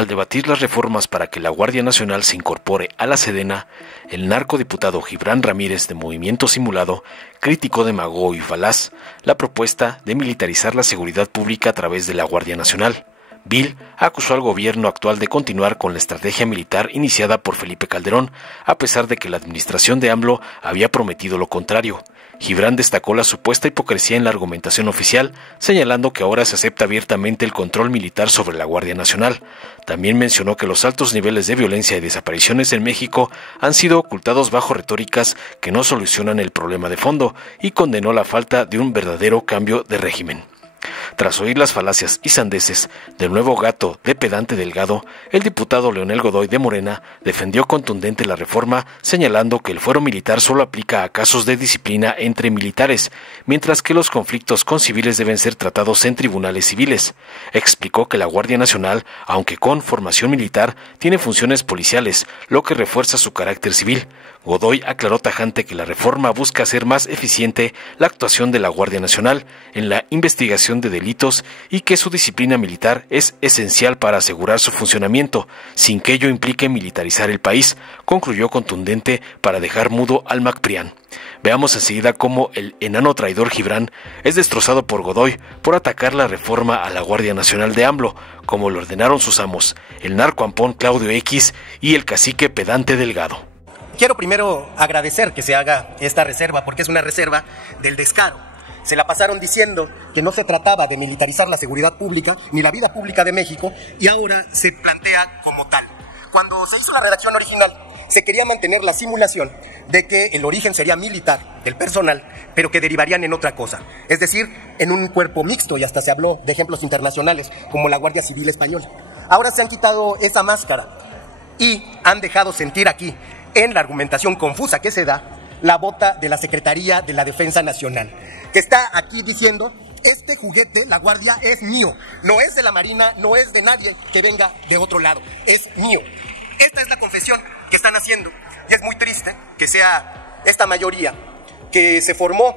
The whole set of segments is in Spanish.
Al debatir las reformas para que la Guardia Nacional se incorpore a la Sedena, el narcodiputado Gibran Ramírez de Movimiento Simulado criticó de mago y falaz la propuesta de militarizar la seguridad pública a través de la Guardia Nacional. Vil acusó al gobierno actual de continuar con la estrategia militar iniciada por Felipe Calderón, a pesar de que la administración de AMLO había prometido lo contrario. Gibran destacó la supuesta hipocresía en la argumentación oficial, señalando que ahora se acepta abiertamente el control militar sobre la Guardia Nacional. También mencionó que los altos niveles de violencia y desapariciones en México han sido ocultados bajo retóricas que no solucionan el problema de fondo, y condenó la falta de un verdadero cambio de régimen. Tras oír las falacias y sandeces del nuevo gato de pedante Delgado, el diputado Leonel Godoy de Morena defendió contundente la reforma, señalando que el fuero militar solo aplica a casos de disciplina entre militares, mientras que los conflictos con civiles deben ser tratados en tribunales civiles. Explicó que la Guardia Nacional, aunque con formación militar, tiene funciones policiales, lo que refuerza su carácter civil. Godoy aclaró tajante que la reforma busca hacer más eficiente la actuación de la Guardia Nacional en la investigación de delitos y que su disciplina militar es esencial para asegurar su funcionamiento, sin que ello implique militarizar el país, concluyó contundente para dejar mudo al MacPrián. Veamos enseguida cómo el enano traidor Gibran es destrozado por Godoy por atacar la reforma a la Guardia Nacional de AMLO, como lo ordenaron sus amos, el narcoampón Claudio X y el cacique pedante Delgado. Quiero primero agradecer que se haga esta reserva, porque es una reserva del descaro. Se la pasaron diciendo que no se trataba de militarizar la seguridad pública ni la vida pública de México, y ahora se plantea como tal. Cuando se hizo la redacción original, se quería mantener la simulación de que el origen sería militar del personal, pero que derivarían en otra cosa, es decir, en un cuerpo mixto, y hasta se habló de ejemplos internacionales como la Guardia Civil Española. Ahora se han quitado esa máscara y han dejado sentir aquí, en la argumentación confusa que se da, la bota de la Secretaría de la Defensa Nacional, que está aquí diciendo: este juguete, la Guardia, es mío, no es de la Marina, no es de nadie que venga de otro lado, es mío. Esta es la confesión que están haciendo, y es muy triste que sea esta mayoría que se formó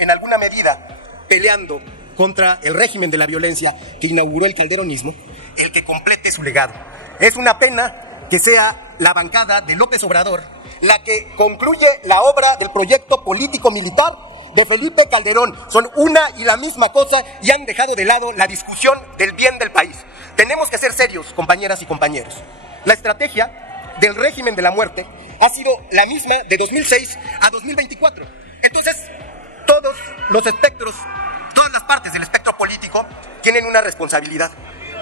en alguna medida peleando contra el régimen de la violencia que inauguró el calderonismo, el que complete su legado. Es una pena que sea la bancada de López Obrador la que concluye la obra del proyecto político-militar de Felipe Calderón. Son una y la misma cosa y han dejado de lado la discusión del bien del país. Tenemos que ser serios, compañeras y compañeros. La estrategia del régimen de la muerte ha sido la misma de 2006 a 2024. Entonces, todos los espectros, todas las partes del espectro político tienen una responsabilidad.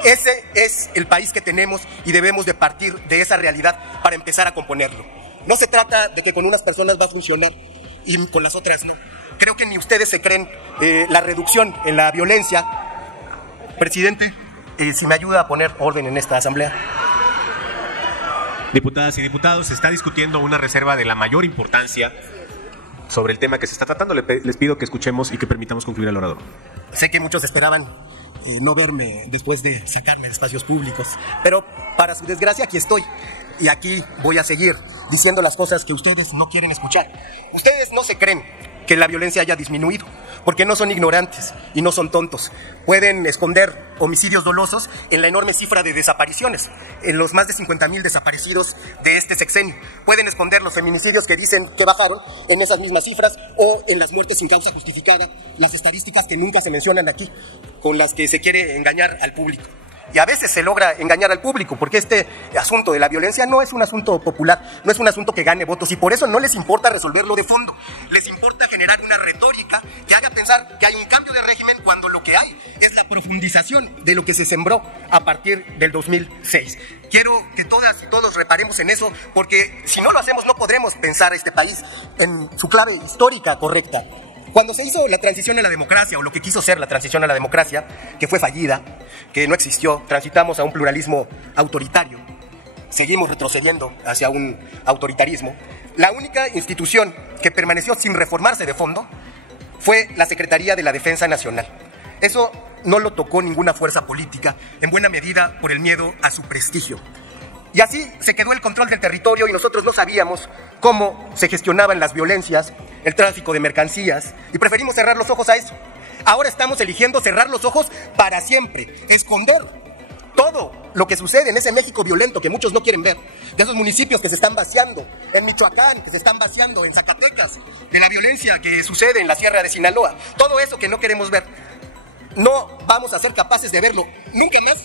Ese es el país que tenemos y debemos de partir de esa realidad para empezar a componerlo. No se trata de que con unas personas va a funcionar y con las otras no. Creo que ni ustedes se creen la reducción en la violencia. Presidente, si me ayuda a poner orden en esta asamblea. Diputadas y diputados, se está discutiendo una reserva de la mayor importancia sobre el tema que se está tratando. Les pido que escuchemos y que permitamos concluir al orador. Sé que muchos esperaban no verme después de sacarme de espacios públicos, pero para su desgracia aquí estoy, y aquí voy a seguir diciendo las cosas que ustedes no quieren escuchar. Ustedes no se creen que la violencia haya disminuido, porque no son ignorantes y no son tontos. Pueden esconder homicidios dolosos en la enorme cifra de desapariciones, en los más de 50,000 desaparecidos de este sexenio. Pueden esconder los feminicidios que dicen que bajaron en esas mismas cifras, o en las muertes sin causa justificada, las estadísticas que nunca se mencionan aquí, con las que se quiere engañar al público. Y a veces se logra engañar al público, porque este asunto de la violencia no es un asunto popular, no es un asunto que gane votos, y por eso no les importa resolverlo de fondo. Les importa generar una retórica que haga pensar que hay un cambio de régimen, cuando lo que hay es la profundización de lo que se sembró a partir del 2006. Quiero que todas y todos reparemos en eso, porque si no lo hacemos no podremos pensar este país en su clave histórica correcta. Cuando se hizo la transición a la democracia, o lo que quiso ser la transición a la democracia, que fue fallida, que no existió, transitamos a un pluralismo autoritario, seguimos retrocediendo hacia un autoritarismo. La única institución que permaneció sin reformarse de fondo fue la Secretaría de la Defensa Nacional. Eso no lo tocó ninguna fuerza política, en buena medida por el miedo a su prestigio. Y así se quedó el control del territorio, y nosotros no sabíamos cómo se gestionaban las violencias, el tráfico de mercancías, y preferimos cerrar los ojos a eso. Ahora estamos eligiendo cerrar los ojos para siempre, esconder todo lo que sucede en ese México violento que muchos no quieren ver, de esos municipios que se están vaciando en Michoacán, que se están vaciando en Zacatecas, de la violencia que sucede en la Sierra de Sinaloa, todo eso que no queremos ver, no vamos a ser capaces de verlo nunca más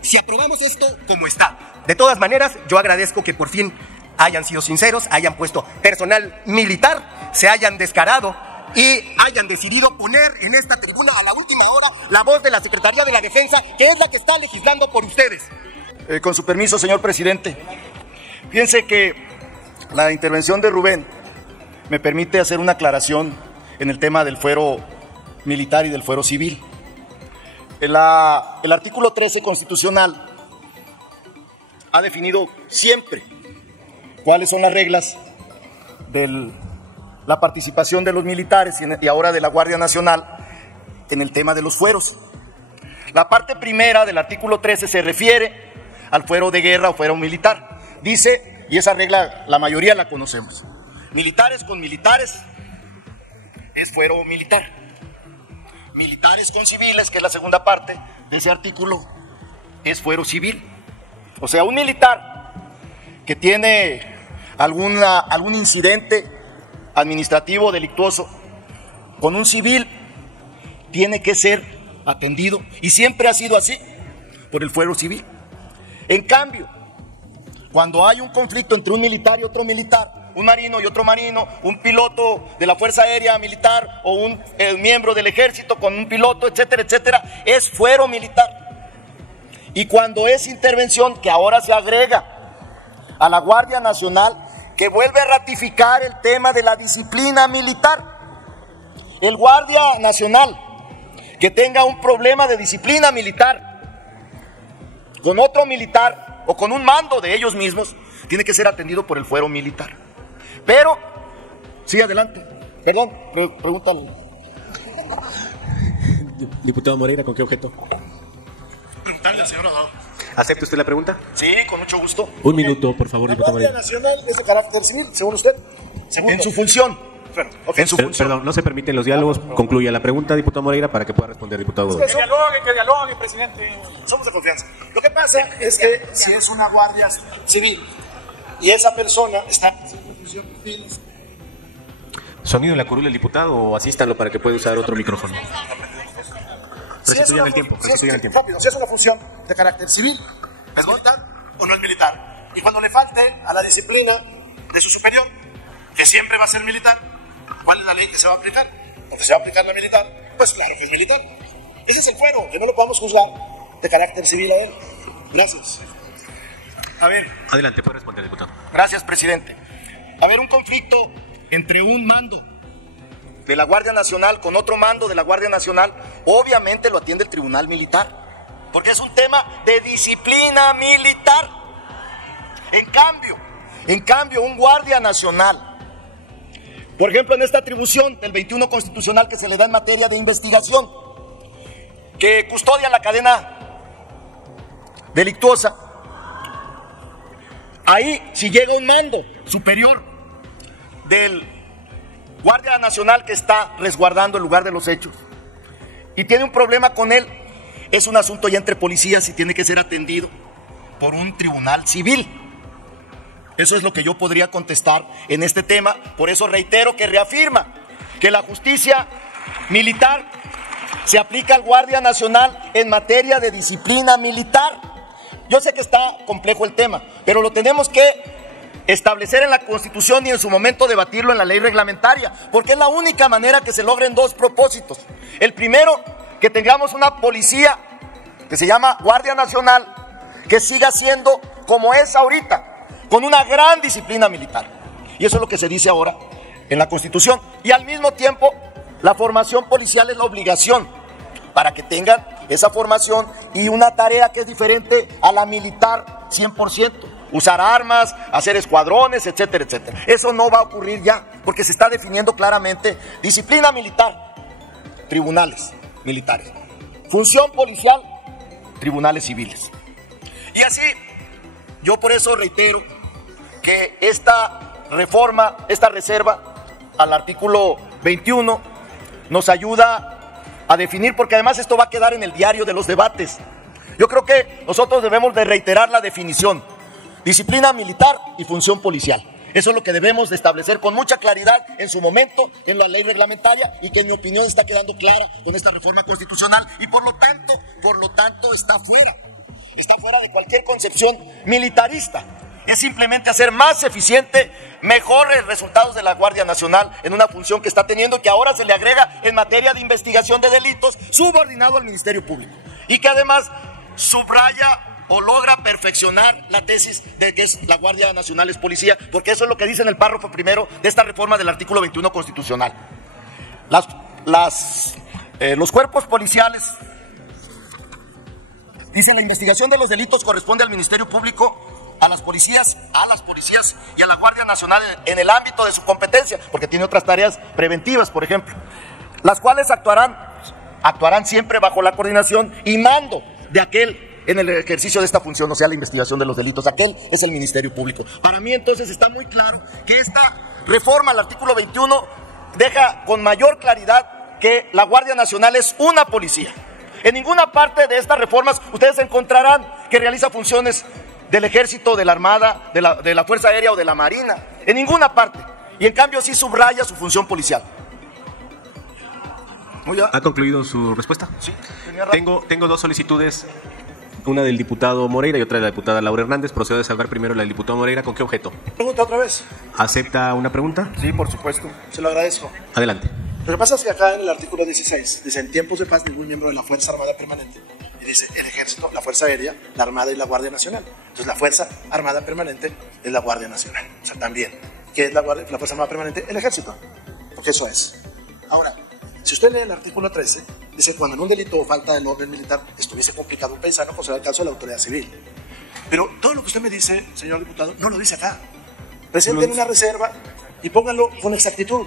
si aprobamos esto como está. De todas maneras, yo agradezco que por fin hayan sido sinceros, hayan puesto personal militar, se hayan descarado y hayan decidido poner en esta tribuna a la última hora la voz de la Secretaría de la Defensa, que es la que está legislando por ustedes. Con su permiso, señor presidente. Fíjense que la intervención de Rubén me permite hacer una aclaración en el tema del fuero militar y del fuero civil. El artículo 13 constitucional ha definido siempre cuáles son las reglas de la participación de los militares y ahora de la Guardia Nacional en el tema de los fueros. La parte primera del artículo 13 se refiere al fuero de guerra o fuero militar. Dice, y esa regla la mayoría la conocemos, militares con militares es fuero militar. Militares con civiles, que es la segunda parte de ese artículo, es fuero civil. O sea, un militar que tiene algún incidente administrativo delictuoso con un civil tiene que ser atendido, y siempre ha sido así, por el fuero civil. En cambio, cuando hay un conflicto entre un militar y otro militar, un marino y otro marino, un piloto de la Fuerza Aérea Militar o un miembro del Ejército con un piloto, etcétera, etcétera, es fuero militar. Y cuando es intervención, que ahora se agrega a la Guardia Nacional, que vuelve a ratificar el tema de la disciplina militar. El Guardia Nacional que tenga un problema de disciplina militar con otro militar o con un mando de ellos mismos, tiene que ser atendido por el fuero militar. Pero, sí, adelante. Perdón, pregúntale. Diputado Moreira, ¿con qué objeto? Preguntarle al señor Adao. ¿Acepta usted la pregunta? Sí, con mucho gusto. Un minuto, por favor, La diputado Guardia Moreira. Nacional es de carácter civil, según usted. En su función. Bueno, En su función. Perdón, no se permiten los diálogos. Concluya la pregunta, diputado Moreira, para que pueda responder, diputado. que dialoguen, presidente. Somos de confianza. Lo que pasa es que si es una guardia civil y esa persona está en función civil, Sonido en la curula del diputado, o asístanlo para que pueda usar otro micrófono. Restituyan el tiempo, restituyan el tiempo. rápido, si es una función de carácter civil, ¿es militar o no es militar? Y cuando le falte a la disciplina de su superior, que siempre va a ser militar, ¿cuál es la ley que se va a aplicar? Porque se va a aplicar la militar, pues claro que es militar. Ese es el fuero, que no lo podamos juzgar de carácter civil a él. Gracias. A ver, Adelante, puede responder, diputado. gracias, presidente. A ver, un conflicto entre un mando de la Guardia Nacional con otro mando de la Guardia Nacional, obviamente lo atiende el Tribunal Militar, porque es un tema de disciplina militar. En cambio, un Guardia Nacional, por ejemplo, en esta atribución del 21 constitucional que se le da en materia de investigación, que custodia la cadena delictuosa, ahí si llega un mando superior del Guardia Nacional que está resguardando el lugar de los hechos y tiene un problema con él, es un asunto ya entre policías y tiene que ser atendido por un tribunal civil. Eso es lo que yo podría contestar en este tema. Por eso reitero que reafirma que la justicia militar se aplica al Guardia Nacional en materia de disciplina militar. Yo sé que está complejo el tema, pero lo tenemos que establecer en la Constitución y en su momento debatirlo en la ley reglamentaria, porque es la única manera que se logren dos propósitos. El primero, que tengamos una policía que se llama Guardia Nacional, que siga siendo como es ahorita, con una gran disciplina militar. Y eso es lo que se dice ahora en la Constitución. Y al mismo tiempo, la formación policial es la obligación para que tengan esa formación y una tarea que es diferente a la militar 100%. Usar armas, hacer escuadrones, etcétera, etcétera. Eso no va a ocurrir ya, porque se está definiendo claramente disciplina militar, tribunales militares. Función policial, tribunales civiles. Y así, yo por eso reitero que esta reforma, esta reserva al artículo 21 nos ayuda a definir, porque además esto va a quedar en el diario de los debates. Yo creo que nosotros debemos de reiterar la definición: disciplina militar y función policial. Eso es lo que debemos de establecer con mucha claridad en su momento en la ley reglamentaria, y que en mi opinión está quedando clara con esta reforma constitucional, y por lo tanto está fuera de cualquier concepción militarista. Es simplemente hacer más eficiente, mejores resultados de la Guardia Nacional en una función que está teniendo, y que ahora se le agrega en materia de investigación de delitos, subordinado al Ministerio Público, y que además subraya o logra perfeccionar la tesis de que la Guardia Nacional es policía, porque eso es lo que dice en el párrafo primero de esta reforma del artículo 21 constitucional. Los cuerpos policiales, dice: la investigación de los delitos corresponde al Ministerio Público, a las policías y a la Guardia Nacional en el ámbito de su competencia, porque tiene otras tareas preventivas, por ejemplo, las cuales actuarán siempre bajo la coordinación y mando de aquel en el ejercicio de esta función, o sea, la investigación de los delitos. Aquel es el Ministerio Público. Para mí, entonces, está muy claro que esta reforma al artículo 21 deja con mayor claridad que la Guardia Nacional es una policía. En ninguna parte de estas reformas ustedes encontrarán que realiza funciones del Ejército, de la Armada, de la Fuerza Aérea o de la Marina. En ninguna parte. Y en cambio sí subraya su función policial. ¿Ha concluido su respuesta? Sí. Tengo dos solicitudes. Una del diputado Moreira y otra de la diputada Laura Hernández. Procedo a desahogar primero la del diputado Moreira. ¿Con qué objeto? Pregunta otra vez. ¿Acepta una pregunta? Sí, por supuesto. Se lo agradezco. Adelante. Lo que pasa es que acá en el artículo 16 dice: en tiempos de paz ningún miembro de la Fuerza Armada Permanente. Y dice: el Ejército, la Fuerza Aérea, la Armada y la Guardia Nacional. Entonces la Fuerza Armada Permanente es la Guardia Nacional. O sea, también. ¿Qué es la Fuerza Armada Permanente? El Ejército. Porque eso es. Ahora, si usted lee el artículo 13, dice: cuando en un delito o falta del orden militar estuviese complicado un paisano, pues será el caso de la autoridad civil. Pero todo lo que usted me dice, señor diputado, no lo dice acá. Presenten una reserva y pónganlo con exactitud.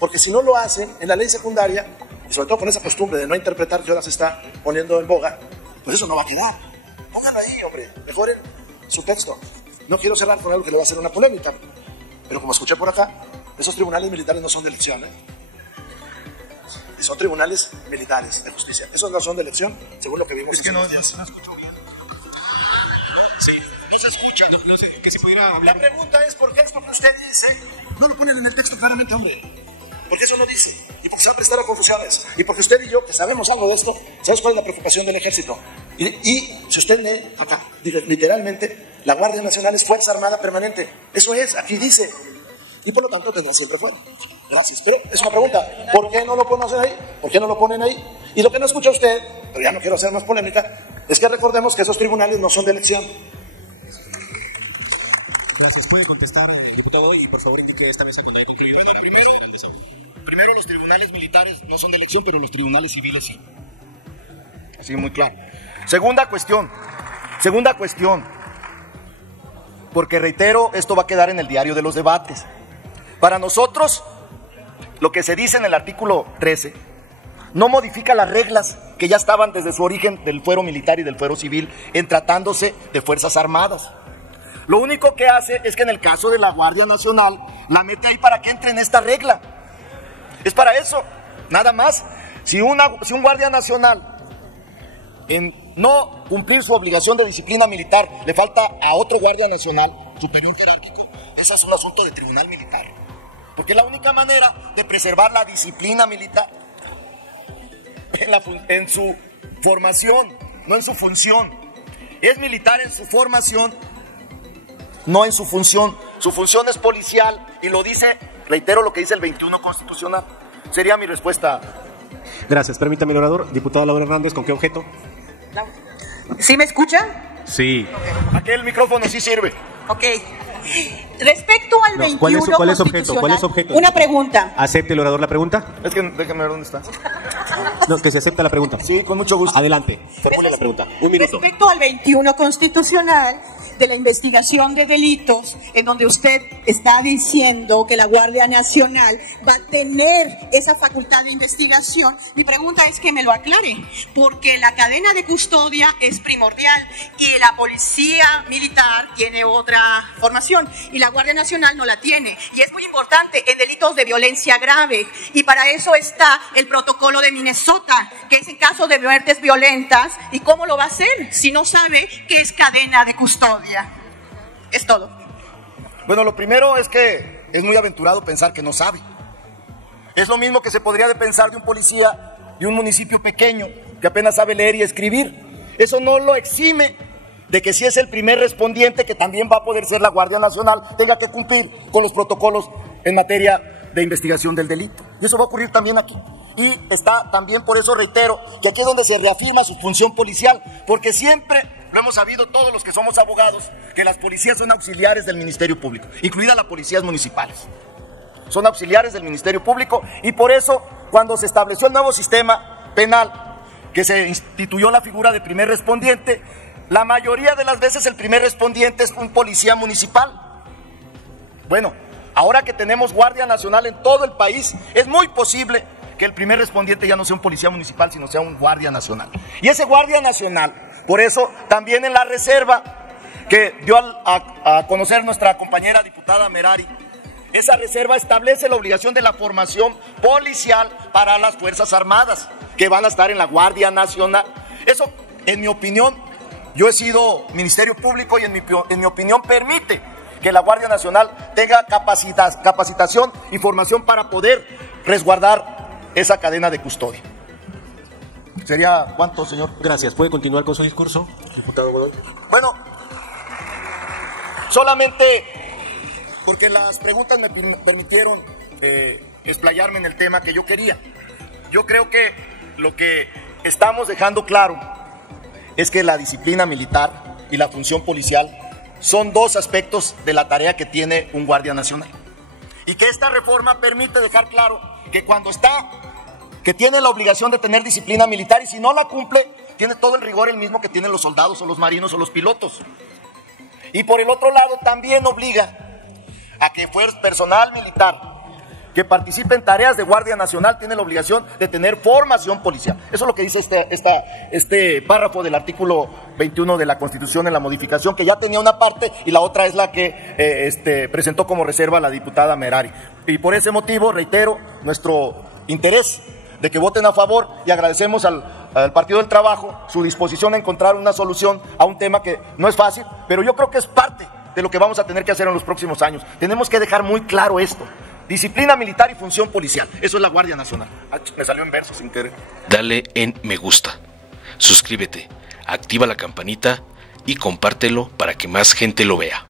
Porque si no lo hacen en la ley secundaria, y sobre todo con esa costumbre de no interpretar que ahora se está poniendo en boga, pues eso no va a quedar. Pónganlo ahí, hombre, mejoren su texto. No quiero cerrar con algo que le va a hacer una polémica, pero como escuché por acá, esos tribunales militares no son de elección, son tribunales militares de justicia. Esos no son de elección, según lo que vimos. Es que no escucho bien. Sí. No se escucha. No sé, que si pudiera La hablar. pregunta es: ¿por qué esto que usted dice no lo ponen en el texto claramente, hombre? Porque eso no dice, y porque se va a prestar a confusiones, y porque usted y yo, que sabemos algo de esto, sabemos cuál es la preocupación del Ejército. Y si usted lee acá, literalmente, la Guardia Nacional es Fuerza Armada Permanente. Eso es, aquí dice. Y por lo tanto tendrá siempre fuera. Gracias. Pero es una pregunta: ¿por qué no lo ponen ahí? ¿Por qué no lo ponen ahí? Y lo que no escucha usted, pero ya no quiero hacer más polémica, es que recordemos que esos tribunales no son de elección. Gracias. ¿Puede contestar, diputado? Y por favor indique esta mesa cuando haya concluido. Bueno, primero los tribunales militares no son de elección, pero los tribunales civiles sí. Así muy claro. Segunda cuestión, porque reitero, esto va a quedar en el diario de los debates. Para nosotros, lo que se dice en el artículo 13 no modifica las reglas que ya estaban desde su origen del fuero militar y del fuero civil en tratándose de Fuerzas Armadas. Lo único que hace es que en el caso de la Guardia Nacional la mete ahí para que entre en esta regla. Es para eso, nada más. Si un Guardia Nacional, en no cumplir su obligación de disciplina militar, le falta a otro Guardia Nacional superior jerárquico, ese es un asunto de tribunal militar. Porque es la única manera de preservar la disciplina militar en su formación, no en su función. Es militar en su formación, no en su función. Su función es policial y lo dice, reitero lo que dice el 21 constitucional. Sería mi respuesta. Gracias. Permítame, el orador. Diputada Laura Hernández, ¿con qué objeto? ¿Sí me escuchan? Sí. Aquel micrófono sí sirve. Ok. Respecto al 21 ¿Cuál es objeto? ¿Cuál es objeto? Una pregunta. ¿Acepte el orador la pregunta? Es que déjame ver dónde está. No, que se acepta la pregunta. Sí, con mucho gusto. Adelante. Formule la pregunta. Un minuto. Respecto al 21 constitucional, de la investigación de delitos, en donde usted está diciendo que la Guardia Nacional va a tener esa facultad de investigación, mi pregunta es que me lo aclare, porque la cadena de custodia es primordial y la policía militar tiene otra formación y la Guardia Nacional no la tiene. Y es muy importante en delitos de violencia grave, y para eso está el protocolo de Minnesota, que es en caso de muertes violentas. ¿Y cómo lo va a hacer si no sabe qué es cadena de custodia? Es todo. Bueno, lo primero es que es muy aventurado pensar que no sabe. Es lo mismo que se podría de pensar de un policía de un municipio pequeño que apenas sabe leer y escribir. Eso no lo exime de que si es el primer respondiente, que también va a poder ser la Guardia Nacional, tenga que cumplir con los protocolos en materia de investigación del delito. Y eso va a ocurrir también aquí. Y está también, por eso reitero, que aquí es donde se reafirma su función policial, porque siempre lo hemos sabido todos los que somos abogados, que las policías son auxiliares del Ministerio Público, incluidas las policías municipales. Son auxiliares del Ministerio Público, y por eso, cuando se estableció el nuevo sistema penal, que se instituyó la figura de primer respondiente, la mayoría de las veces el primer respondiente es un policía municipal. Bueno, ahora que tenemos Guardia Nacional en todo el país, es muy posible que el primer respondiente ya no sea un policía municipal, sino sea un Guardia Nacional. Y ese Guardia Nacional, por eso también en la reserva que dio a conocer nuestra compañera diputada Merari, esa reserva establece la obligación de la formación policial para las Fuerzas Armadas, que van a estar en la Guardia Nacional. Eso, en mi opinión, yo he sido Ministerio Público y en mi opinión permite que la Guardia Nacional tenga capacitación y formación para poder resguardar esa cadena de custodia. ¿Sería cuánto, señor? Gracias. ¿Puede continuar con su discurso, diputado Godoy? Bueno, solamente porque las preguntas me permitieron explayarme en el tema que yo quería. Yo creo que lo que estamos dejando claro es que la disciplina militar y la función policial son dos aspectos de la tarea que tiene un Guardia Nacional. Y que esta reforma permite dejar claro que que tiene la obligación de tener disciplina militar, y si no la cumple, tiene todo el rigor el mismo que tienen los soldados o los marinos o los pilotos. Y por el otro lado también obliga a que personal militar que participe en tareas de Guardia Nacional tiene la obligación de tener formación policial. Eso es lo que dice este párrafo del artículo 21 de la Constitución en la modificación, que ya tenía una parte y la otra es la que presentó como reserva la diputada Merari. Y por ese motivo reitero nuestro interés de que voten a favor, y agradecemos al Partido del Trabajo su disposición a encontrar una solución a un tema que no es fácil, pero yo creo que es parte de lo que vamos a tener que hacer en los próximos años. Tenemos que dejar muy claro esto: disciplina militar y función policial. Eso es la Guardia Nacional. Me salió en verso sin querer. Dale en me gusta, suscríbete, activa la campanita y compártelo para que más gente lo vea.